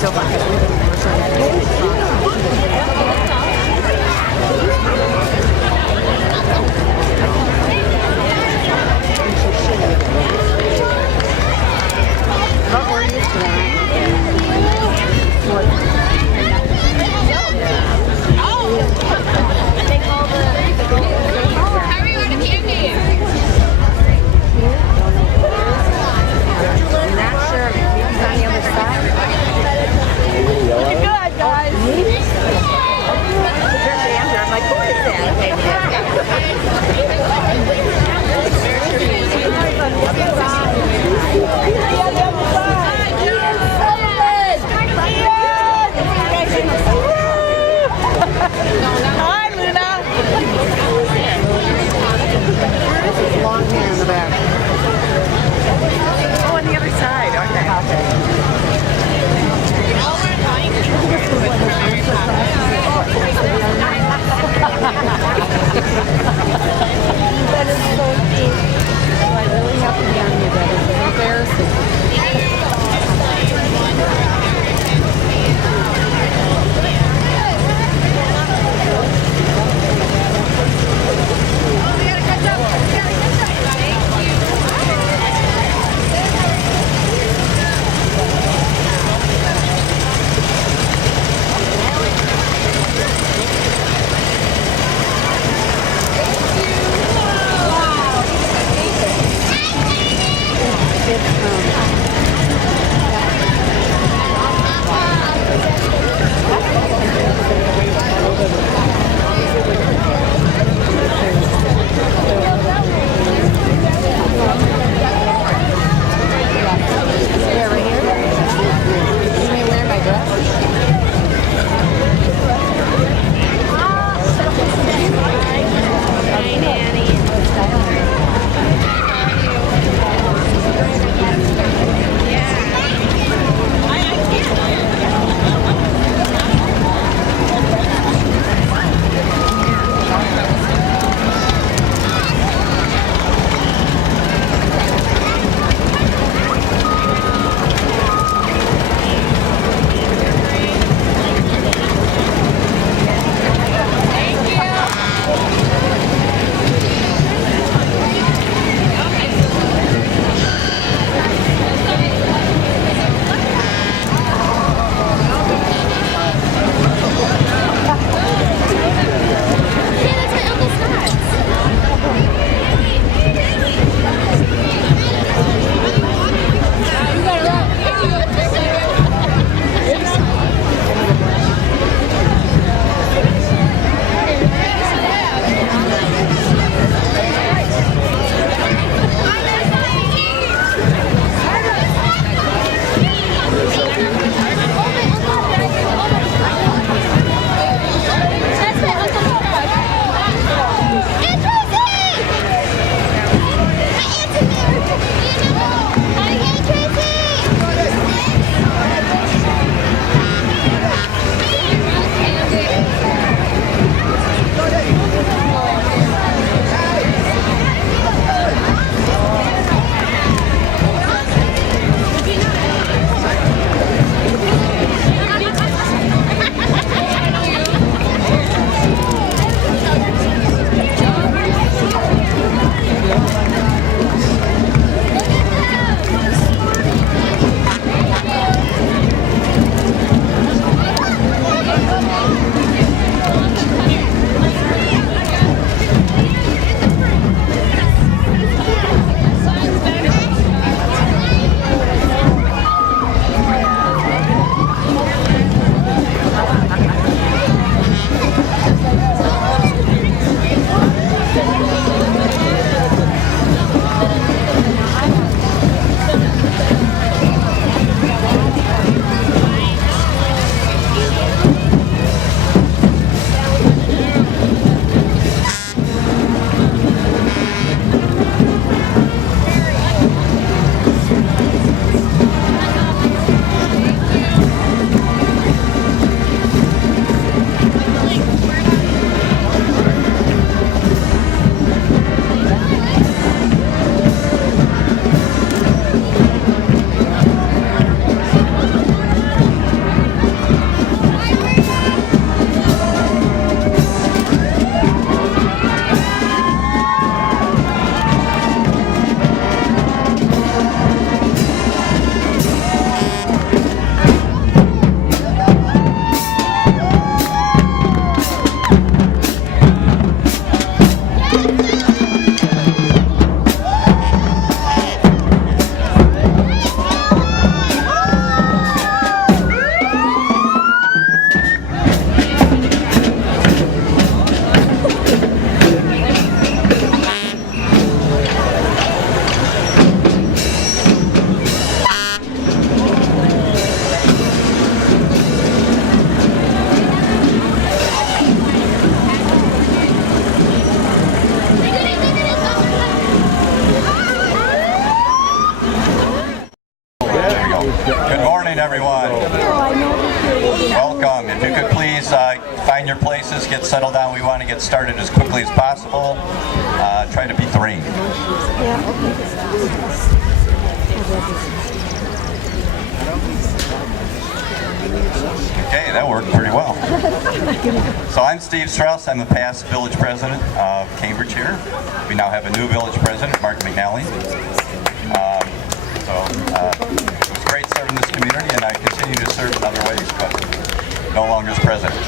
so fun because we're How are you today? buses get settled down, we want to get started as quickly as possible. Try to beat the rain. Okay, that worked pretty well. So I'm Steve Strauss. I'm the past village president of Cambridge here. We now have a new village president, Mark McNally. It was great serving this community, and I continue to serve in other ways, but no longer as president.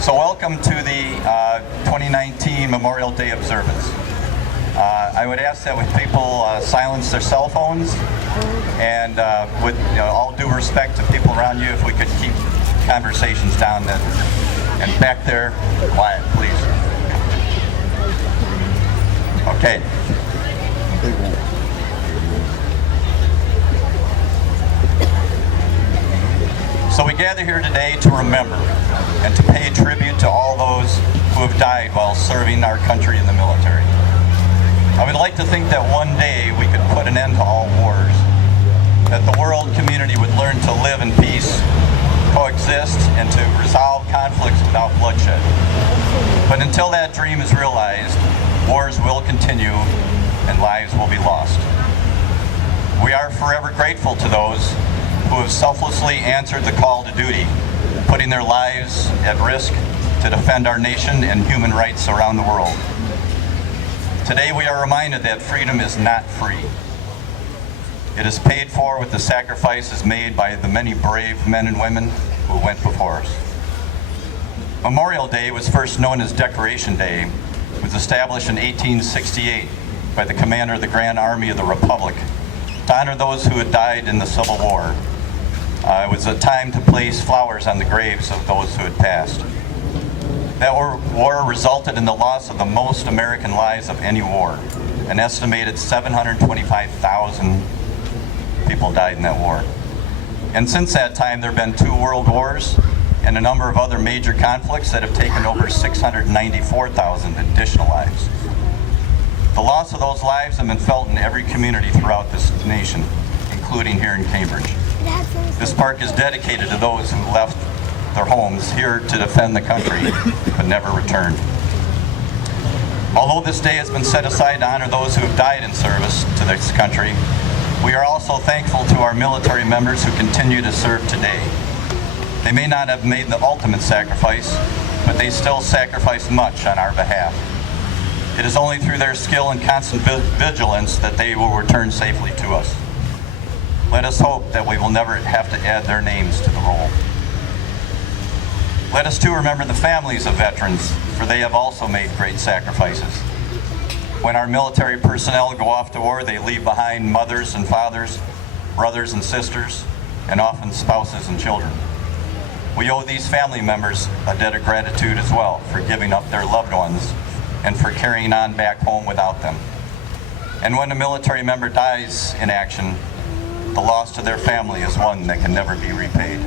So welcome to the 2019 Memorial Day Observance. I would ask that when people silence their cell phones, and with all due respect to people around you, if we could keep conversations down and back there, quiet, please. Okay. So we gather here today to remember and to pay tribute to all those who have died while serving our country in the military. I would like to think that one day we could put an end to all wars, that the world community would learn to live in peace, coexist, and to resolve conflicts without bloodshed. But until that dream is realized, wars will continue and lives will be lost. We are forever grateful to those who have selflessly answered the call to duty, putting their lives at risk to defend our nation and human rights around the world. Today we are reminded that freedom is not free. It is paid for with the sacrifices made by the many brave men and women who went before us. Memorial Day was first known as Decoration Day. It was established in 1868 by the commander of the Grand Army of the Republic to honor those who had died in the Civil War. It was a time to place flowers on the graves of those who had passed. That war resulted in the loss of the most American lives of any war. An estimated 725,000 people died in that war. And since that time, there have been 2 world wars and a number of other major conflicts that have taken over 694,000 additional lives. The loss of those lives have been felt in every community throughout this nation, including here in Cambridge. This park is dedicated to those who left their homes here to defend the country, but never returned. Although this day has been set aside to honor those who have died in service to this country, we are also thankful to our military members who continue to serve today. They may not have made the ultimate sacrifice, but they still sacrifice much on our behalf. It is only through their skill and constant vigilance that they will return safely to us. Let us hope that we will never have to add their names to the roll. Let us too remember the families of veterans, for they have also made great sacrifices. When our military personnel go off to war, they leave behind mothers and fathers, brothers and sisters, and often spouses and children. We owe these family members a debt of gratitude as well for giving up their loved ones and for carrying on back home without them. And when a military member dies in action, the loss to their family is one that can never be repaid.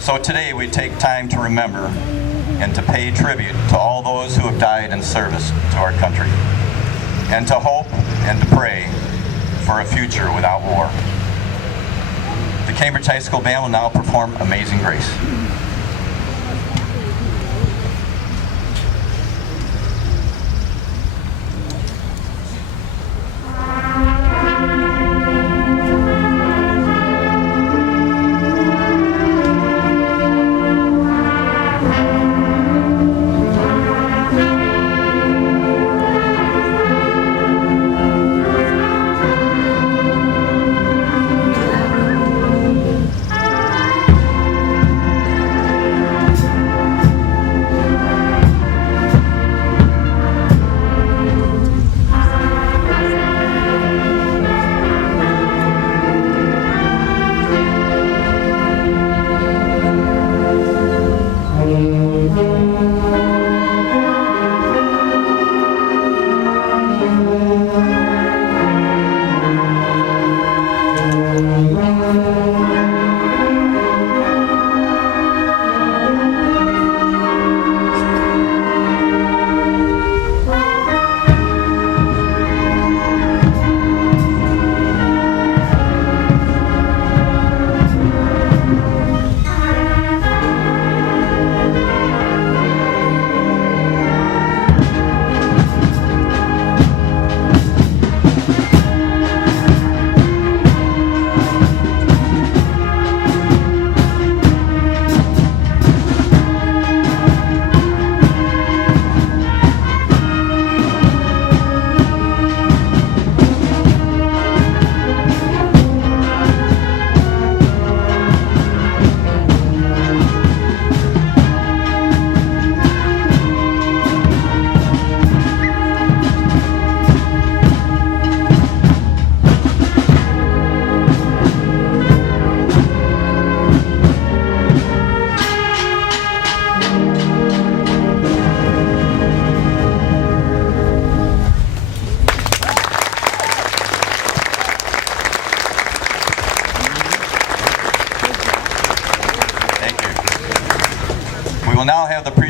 So today we take time to remember and to pay tribute to all those who have died in service to our country, and to hope and to pray for a future without war. The Cambridge High School Band will now perform Amazing Grace.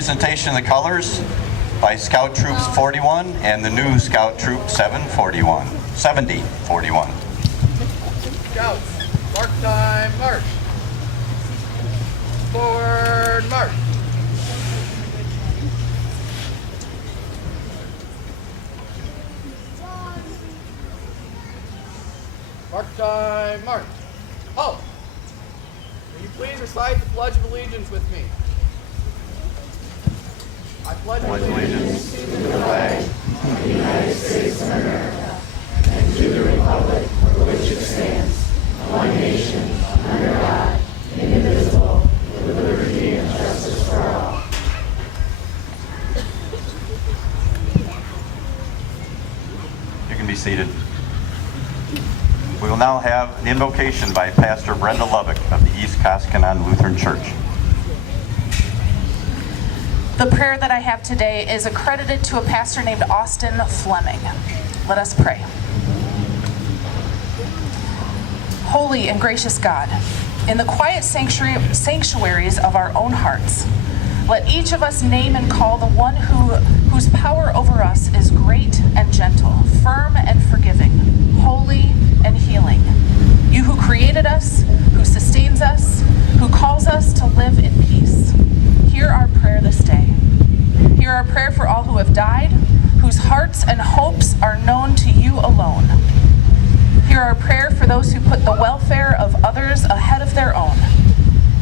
presentation of the colors by Scout Troops 41 and the new Scout Troop 7041. Scouts, mark time, march. Forward, march. Mark time, march. Halt! Will you please recite the Pledge of Allegiance with me? I pledge allegiance to the flag of the United States of America and to the republic for which it stands, one nation, under God, indivisible, with liberty and justice for all. You can be seated. We will now have the invocation by Pastor Brenda Lubbock of the East Koskonon Lutheran Church. The prayer that I have today is accredited to a pastor named Austin Fleming. Let us pray. Holy and gracious God, in the quiet sanctuaries of our own hearts, let each of us name and call the one whose power over us is great and gentle, firm and forgiving, holy and healing. You who created us, who sustains us, who calls us to live in peace. Hear our prayer this day. Hear our prayer for all who have died, whose hearts and hopes are known to you alone. Hear our prayer for those who put the welfare of others ahead of their own,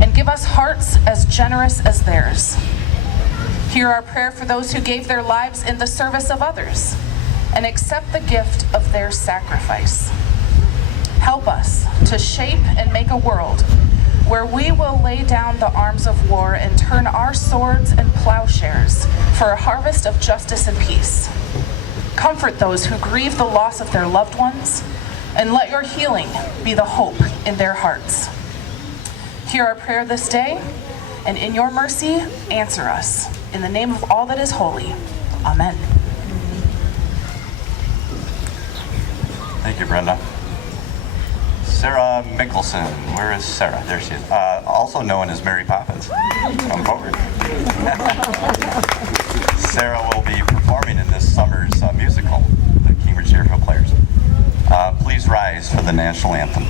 and give us hearts as generous as theirs. Hear our prayer for those who gave their lives in the service of others, and accept the gift of their sacrifice. Help us to shape and make a world where we will lay down the arms of war and turn our swords and plowshares for a harvest of justice and peace. Comfort those who grieve the loss of their loved ones, and let your healing be the hope in their hearts. Hear our prayer this day, and in your mercy, answer us. In the name of all that is holy, amen. Thank you, Brenda. Sarah Mickelson. Where is Sarah? There she is. Also known as Mary Poppins. Come forward. Sarah will be performing in this summer's musical, the Cambridge Deerfield Players. Please rise for the national anthem.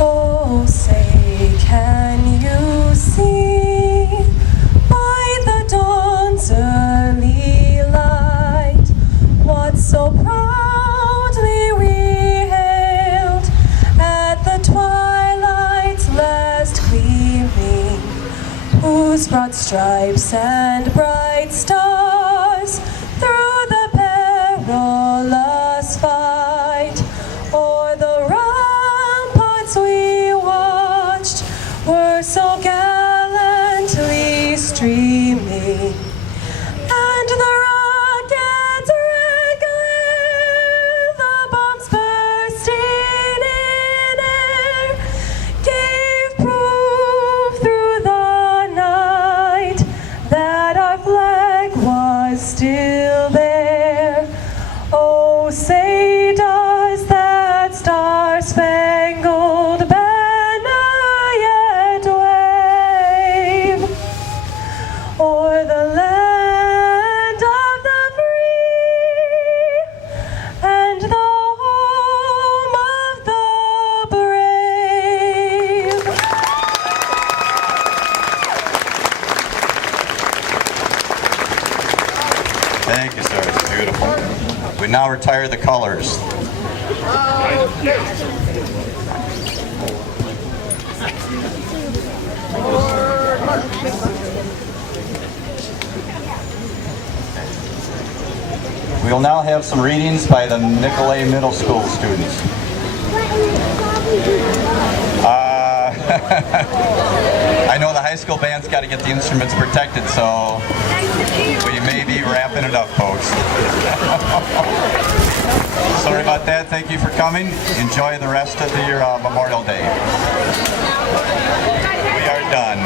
Oh, say, can you see by the dawn's early light what so proudly we hailed at the twilight's last gleaming, whose broad stripes and bright stars through the perilous fight o'er the ramparts we watched were so gallantly streaming, and the rockets red glare, the bombs bursting in air, gave proof through the night that our flag was still there. Oh, say does that star-spangled banner yet wave o'er the land of the free and the home of the brave? Thank you, Sarah. It's beautiful. We now retire the colors. We will now have some readings by the Nicolay Middle School students. I know the high school band's got to get the instruments protected, so we may be wrapping it up, folks. Sorry about that. Thank you for coming. Enjoy the rest of your Memorial Day. We are done.